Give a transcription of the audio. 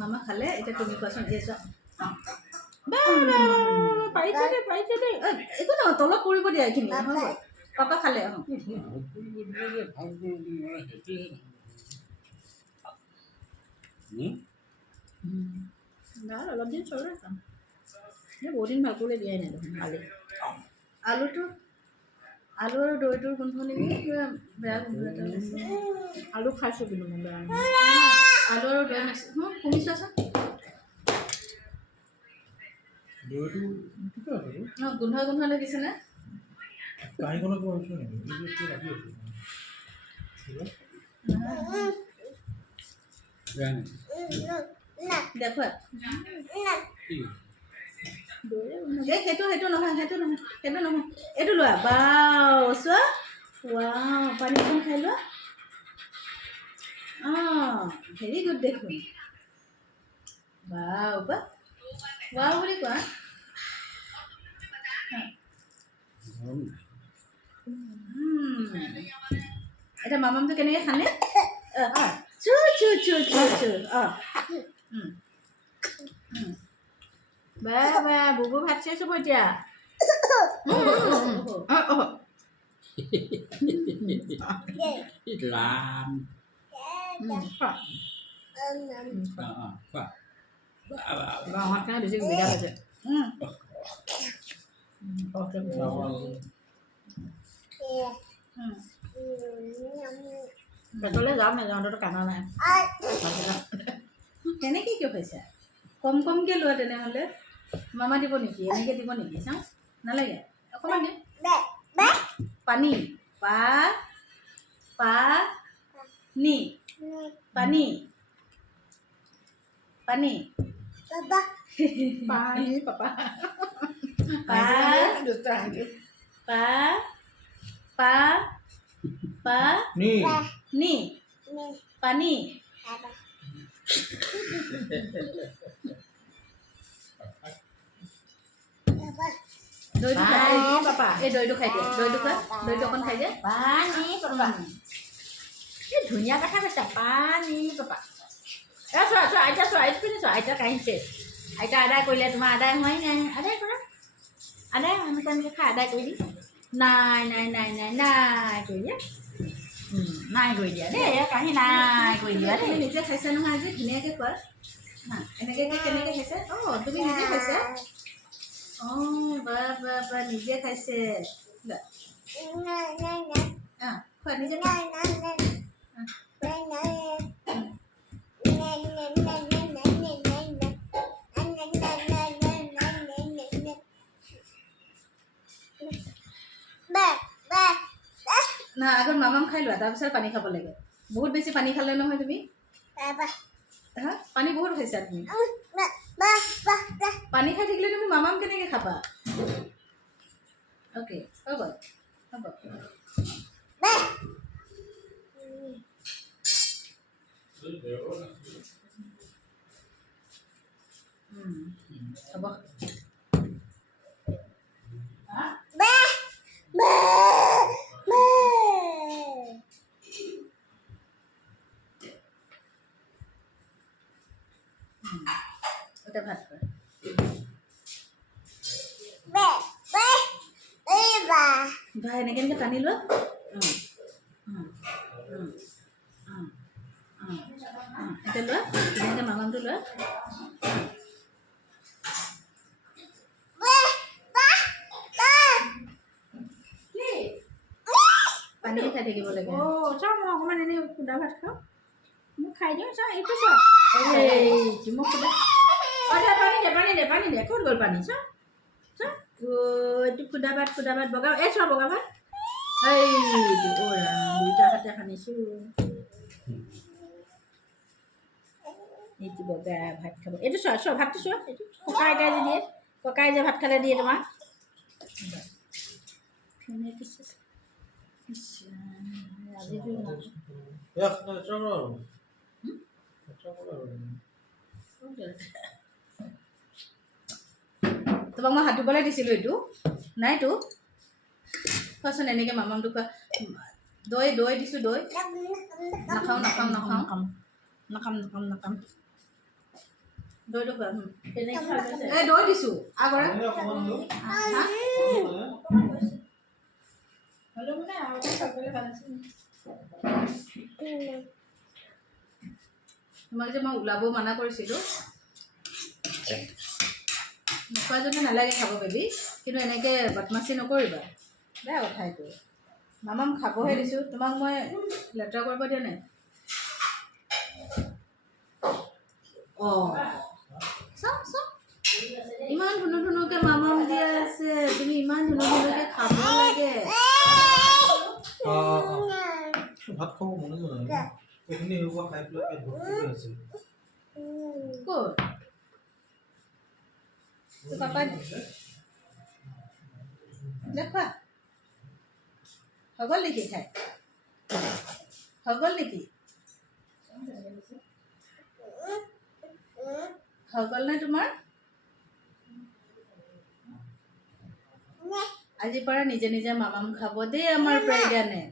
মামা খালে এতিয়া তুমি কোৱাচোন এই চোৱা পাৰিছে দেই একো নহয় তলত পৰিব দিয়া এইখিনি পাপা খালে অলপ দিন চলে বহুত দিন ভাল কৰিলে দিয়াই নাই দেখোন আলু আলু আৰু দৈটোৰ গোন্ধ নেকি কিবা বেয়া গোন্ধ এটা ওলাইছে আলু খাইছোঁ কিন্তু মই বেয়া আলু আৰু দৈ মিক্স শুনি চোৱাচোন গোন্ধ লাগিছেনে দেখুৱা সেইটো নহয় এইটো লোৱা বাও চোৱা ৱাও পানী অকণ খাই লোৱা ভেৰি গুড দেখোন বাও ৱাও বুলি কোৱা এতিয়া মামামটো কেনেকৈ খানে চু চু চু চু চু বা বুবু ভাত চাইছোঁ মই এতিয়া ভাত খাই বেছি সুবিধা হৈছে পেটলৈ যাওঁ নাযাওঁতো কান্দা নাই তেনেকৈ কিয় পাইছা কমকৈ লোৱা তেনেহ'লে মামা দিব নেকি এনেকৈ দিব নেকি চাওঁ নালাগে অকণমান দিম পানী নি পানী পাপা নি পানী দৈটো খাই পাপা এই দৈটো খাই দিয়ে দৈটো অকণ খাই দিয়ে পানী পাপা এই ধুনীয়া কথা কৈছা পানী পাপা চোৱা আইতা চোৱা এইটো পিনে চোৱা আইতা কাঢ়িছে আইতা আদায় কৰিলে তোমাৰ আদায় হোৱাই নাই আদায় কৰা আদায় আমি তেনেকৈ খাই আদায় কৰি দিম নাই কৰি দিয়া নাই কৰি দিয়া দেই কাঢ়ি নাই কৰি দিয়া তুমি নিজে খাইছা নহয় আজি ধুনীয়াকৈ কোৱা এনেকৈ কেনেকৈ খাইছে তুমি নিজে খাইছা বা নিজে খাইছে খোৱা নিজে না আগত মামাম খাই লোৱা তাৰপিছত পানী খাব লাগে বহুত বেছি পানী খালে নহয় তুমি পানী বহুত খাইছা তুমি পানী খাই থাকিলে তুমি মামাম কেনেকৈ খাবা অ'কে হ'ব হ'ব এটা ভাত খোৱা ভাই এনেকৈ টানি লোৱা এতিয়া লোৱা ধুনীয়াকৈ মামামটো লোৱা পানী খাই থাকিব লাগে চাওঁ মই অকণমান এনেই সুদা ভাত খাওঁ মোক খাই দিওঁ চাওঁ এইটো চোৱা এইটো মোক সুদা পানী দে ক'ত গ'ল পানী চাওঁ এইটো সুদা ভাত বগা এই চোৱা বগা ভাত এইটো দুইটা হাতে সানিছোঁ এইটো বগা ভাত খাব এইটো চোৱা ভাতটো চোৱা এইটো ককাই যে ভাত খালে দিয়ে তোমাক তোমাক মই হাত ধুবলৈ দিছিলোঁ এইটো নাইতো খোৱাচোন এনেকৈ মামামটো খোৱা দৈ দৈ দিছোঁ দৈ নাখাওঁ নাখাওঁ নাখাওঁ নাখাম দৈটো খোৱা এই দৈ দিছোঁ আগৰে হ'লেও মানে আৰু খাবলৈ ভাল আছিল তোমাক যে মই ওলাব মানা কৰিছিলোঁ নোখোৱা যদি নালাগে খাব বেবী কিন্তু এনেকৈ বদমাচি নকৰিবা বেয়া কথা এইটো মামাম খাবহে দিছোঁ তোমাক মই লেতেৰা কৰিব দিয়া নাই অঁ চাওক চাওক ইমান ধুনুকৈ মামাম দিয়া আছে তুমি ইমান ধুনুকৈ খাব লাগে ভাত খাব মনে যোৱা এইখিনি এইবোৰ খাই পেলাই পেট ভৰ্তি হৈ আছিল ক'ত পাপা দেখুৱা হৈ গ'ল নেকি খাই হৈ গ'ল নেকি হৈ গ'ল নে তোমাৰ আজিৰ পৰা নিজে নিজে মামাম খাব দেই আমাৰ প্ৰায়গানে